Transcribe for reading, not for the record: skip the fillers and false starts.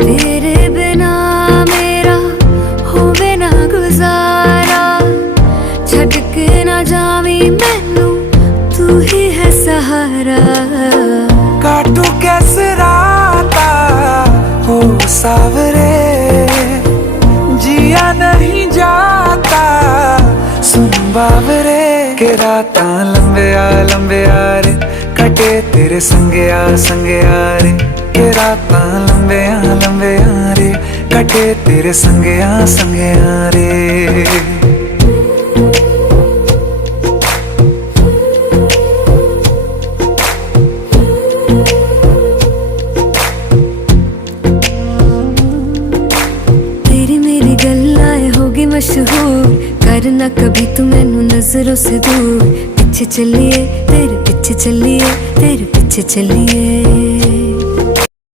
तेरे बिना मेरा होवे ना गुजारा, छड़ के ना जावी मैनू तू ही है सहारा। काटू कैसे राता हो सावरे, जिया नहीं जाता सुन बावरे। के राता लंबे आ रे, कटे तेरे संगे आ रे। के राता लंबे आ रे, कटे तेरे संगे आ रे। मशहूर करना कभी तू मैनू नजरों से दूर, पीछे चलिए तेरे पीछे चलिए तेरे पीछे चलिए।